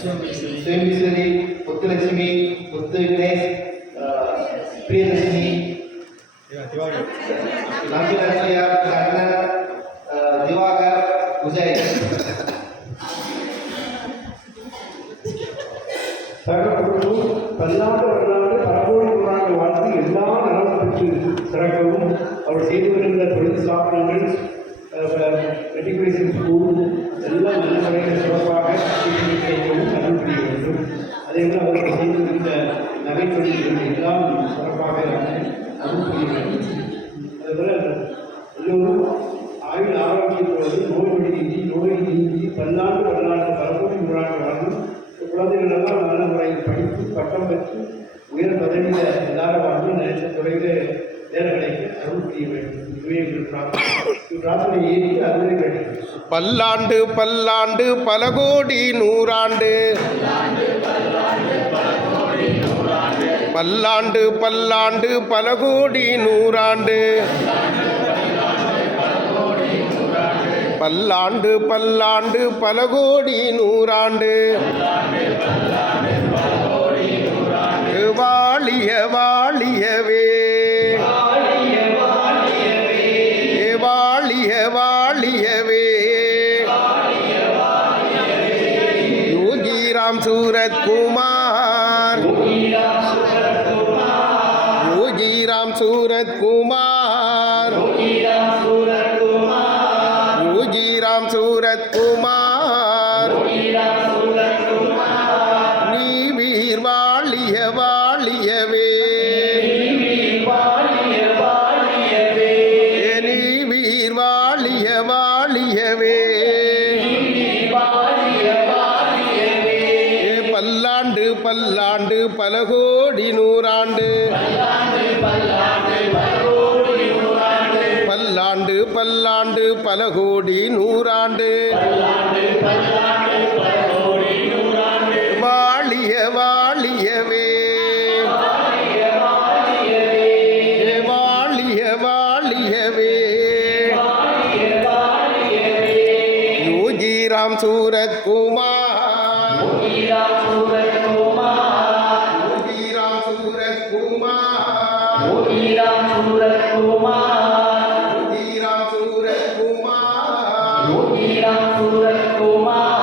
சுயமிஸ்வரி முத்துலட்சுமி முத்து கணேஷ் அஹ், பிரியதர்ஷினி நம்பிலட்சியா கண்ணன் அஹ், திவாகர் விஜய் சகப்பட்டு பல்லாண்டு வரலாறு பரகோடி நூறாண்டு வாழ்ந்து எல்லா நலம் பெற்று சிறக்கவும் அவர் செய்து வருகின்ற தொழில் ஸ்தாபனங்கள் மெட்ரிகுலேஷன் ஸ்கூல் எல்லாம் நல்ல முறையில் அதேபோல் அவர்கள் செய்திருந்த வருகின்ற நகைத்தொழில்கள் எல்லாம் சிறப்பாக அருள் புரிய எல்லோரும் ஆயுள் ஆரோக்கியத்தோடு நோய் நொடி நீங்கி நோய் நீங்கி பல்லாண்டு பல்லாண்டு பரகோடி நூறாண்டு வாழும் குழந்தைகள் எல்லாம் நல்ல முறையில் படித்து பட்டம் பெற்று உயர் பதவியில் எல்லாரும் வாழ்ந்து நினைத்த துறையில் வேலை கிடைக்க அருள் வேண்டும். இதுவே எங்கள் பிரார்த்தனை. பிரார்த்தனை ஏறி அருளை வேண்டும் பல்லாண்டு பல்லாண்டு பல கோடி நூறாண்டு. பல்லாண்டு பல்லாண்டு பல கோடி நூறாண்டு. பல்லாண்டு பல்லாண்டு பல கோடி நூறாண்டு. வாழிய வாழியவே. வாழிய வாழியவே. யோகிராம் சூரத் குமார் யோகிராம் சூரத் குமார் யோகிராம் சூரத் குமார் நீ வீர் வாழிய வாழியவே நீ வீர் வாழிய வாழியவே. பல்லாண்டு பல கோடி நூறாண்டு. பல்லாண்டு பல்லாண்டு பல கோடி நூறாண்டு. வாழிய வாழியவே. வாழிய வாழியவே. Yogiram Surat Kumar Om Ram Surat Kumar.